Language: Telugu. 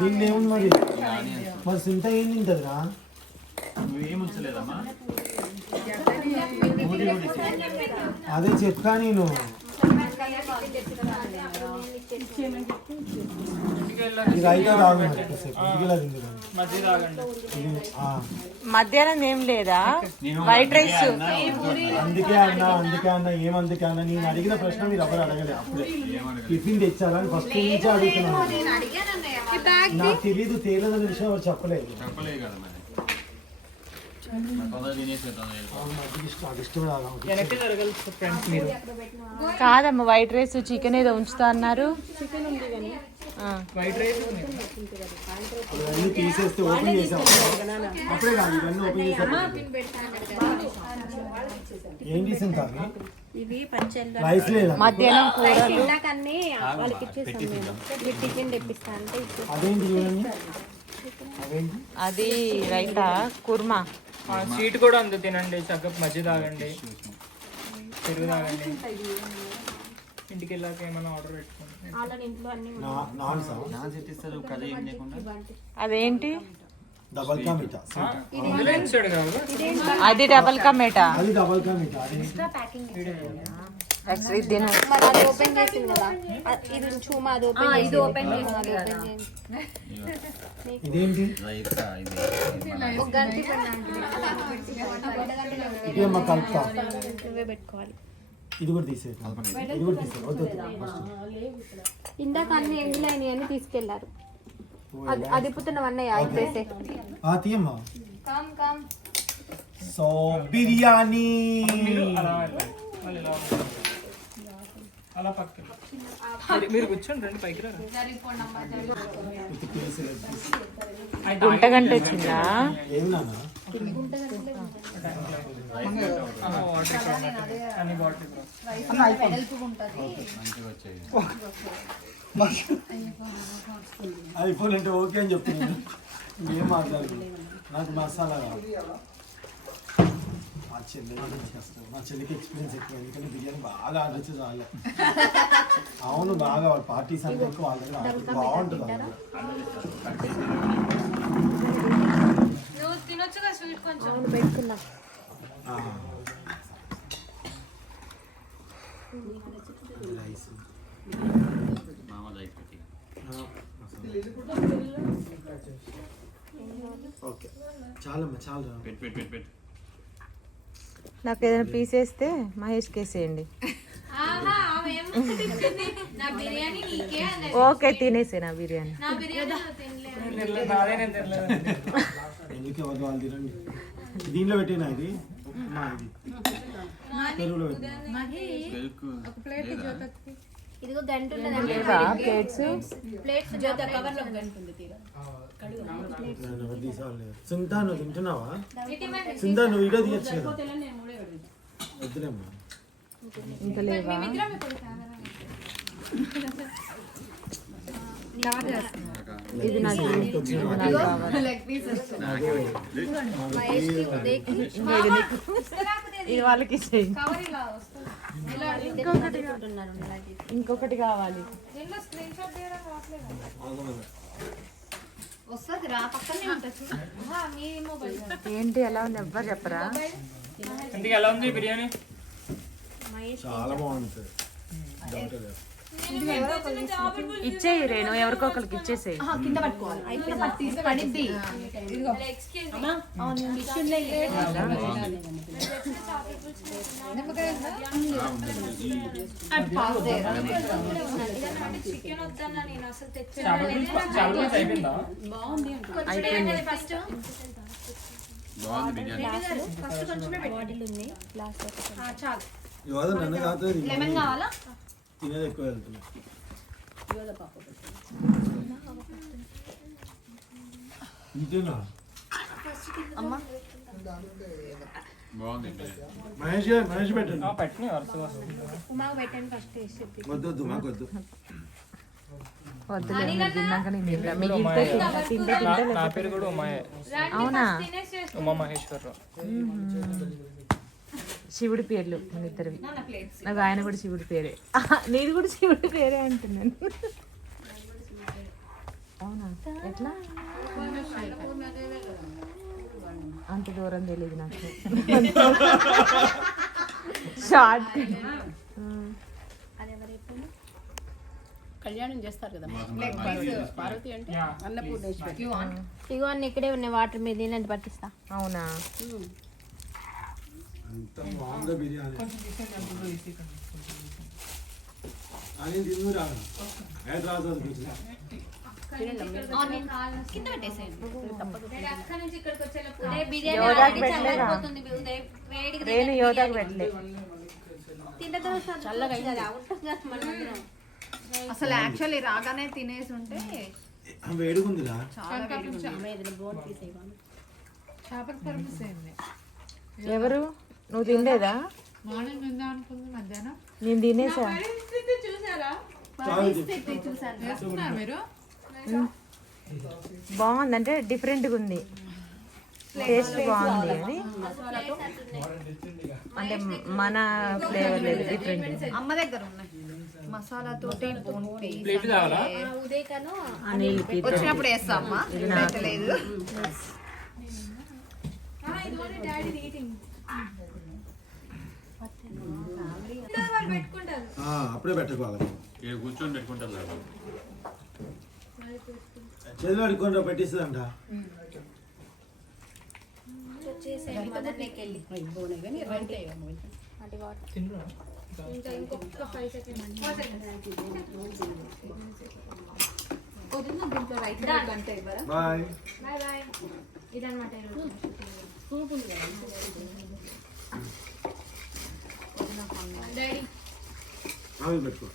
దీన్ని ఏముంది మరి మరి సింత ఏం తింటదిరా? అదే చెప్పా నేను. మధ్యాహ్నం ఏం లేదా? White rice. అందుకే అన్న ఏమందుకే అన్న నేను అడిగిన ప్రశ్న మీరు ఎవరు అడగలే. అప్పుడే టిఫిన్ తెచ్చాలని ఫస్ట్ నుంచి అడుగుతున్నాను. నాకు తెలీదు, తేలేదన్న విషయం ఎవరు చెప్పలేదు. కాదమ్మా, వైట్ రైస్ చికెన్ ఏదో ఉంచుతా అన్నారు. ఇవన్నీ తీసేస్తే ఓపెన్ చేసాం. అప్పుడే కాదు, ఇవన్నీ ఓపెన్ చేసాం. ఏం చేసాం కాదు రైస్ లేదా? మధ్యాహ్నం కూరలు అదేంటి చూడండి, అది రైతా కుర్మా. స్వీట్ కూడా ఉంది, తినండి. చక్కగా మజ్జి తాగండి, పెరుగు తాగండి. ఇంటికి వెళ్ళాక ఏమైనా ఆర్డర్ పెట్టుకోండి. అదేంటి? డబల్ కా మీఠా. అది డబల్ కా మీఠా. అది డబల్ కా మీఠా. ఇదేంటి? ఇదేమ్మా కలుపుతా. ఇది కూడా తీసే, ఇది కూడా తీసే. ఇందాక అన్ని ఎంగిలైనవి అని తీసుకెళ్లారు. అది పుట్టినవన్నయ్య తీయమ్మా. సో బిర్యానీ అలా పక్కన మీరు కూర్చోండి, రండి పైకి రా. గుంట గంట వచ్చిందా? ఏమన్నా ఐఫోన్ అంటే ఓకే అని చెప్తున్నాను. ఏం మాట్లాడదు. నాకు మసాలా కావాలి. మా చెల్లి చేస్తాను. మా చెల్లికి ఎక్స్పీరియన్స్ ఎక్కువ, ఎందుకంటే బిర్యానీ బాగా ఆర్డర్ వచ్చి రాలే. అవును, బాగా పార్టీస్ అంటే ఎక్కువ వాళ్ళ దగ్గర బాగుంటుంది. ఓకే చాలమ్మా, చాలా. నాకు ఏదైనా పీస్ వేస్తే మహేష్ కేసేయండి. ఓకే, తినేసే నా బిర్యానీ. ఎందుకు ఎవరు వాళ్ళు తినండి. దీనిలో పెట్టినా ఇది పెరుగులో పెట్టినా. ఇదిగో గంట సింతా నువ్వు తింటున్నావా? సింతా నువ్వు ఇదో తీయచ్చు కదా. వద్దులేమ్మా, ఇంకా లేవా? ఇది నాకు ఇది వాళ్ళకి ఇచ్చేయి. ఇంకొకటి కావాలి. ఏంటి ఎలా ఉంది ఎవ్వరు చెప్పరా? ఎలా ఉంది బిర్యానీ? చాలా బాగుంటుంది. ఇచ్చేయి రేణు, ఎవరికో ఒకరికి ఇచ్చేసేయి. కింద పట్టుకోవాలి. నన్ను కాదు తినేది ఎక్కువ వెళ్తున్నా. ఇంతేనా మహేష్ గారు? మహేష్ పెట్టండి. వద్దు మాకు వద్దు. నా పేరు కూడా ఉమాయే. అవునా? ఉమా మహేశ్వరరావు. శివుడి పేర్లు మన ఇద్దరివి. నాకు ఆయన కూడా శివుడి పేరే. నీది కూడా శివుడి పేరే అంటున్నాను. ఎట్లా అంత దూరం తెలియదు నాకు షార్ట్ కళ్యాణం చేస్తారు కదా పార్వతి అంటే అన్నపూర్ణేశ్వరి. ఇగో అన్ని ఇక్కడే ఉన్నాయి వాటర్ మీద తినండి పట్టిస్తా. అవునా అంత బాగుందా బిర్యానీ అని తిందు రాదు రాదు అనిపించింది. యోధాకి పెట్టలేదా రేణు యోధాకి పెట్టలే అసలు యాక్చువల్లీ రాగానే తినేసి ఉంటే వేడుకుందిరా ఎవరు నువ్వు తినలేదా నేను తినేసా బాగుంది అంటే డిఫరెంట్గా ఉంది టేస్ట్ బాగుంది అని అంటే మన ఫ్లేవర్ లేదు డిఫరెంట్ అమ్మ దగ్గర ఉన్నాయి మసాలా తోటి బోన్ పీస్ ప్లేట్ కావాలా అనిల్కి వచ్చినప్పుడు వేస్తా అమ్మా ఇప్పుడైతే లేదు. అప్పుడే పెట్టుకోవాలి కూర్చొని పెట్టుకుంటారు చేతిలో అడుక్కొని పెట్టిస్తుందంట. తినరా బాయ్ పెట్టుకో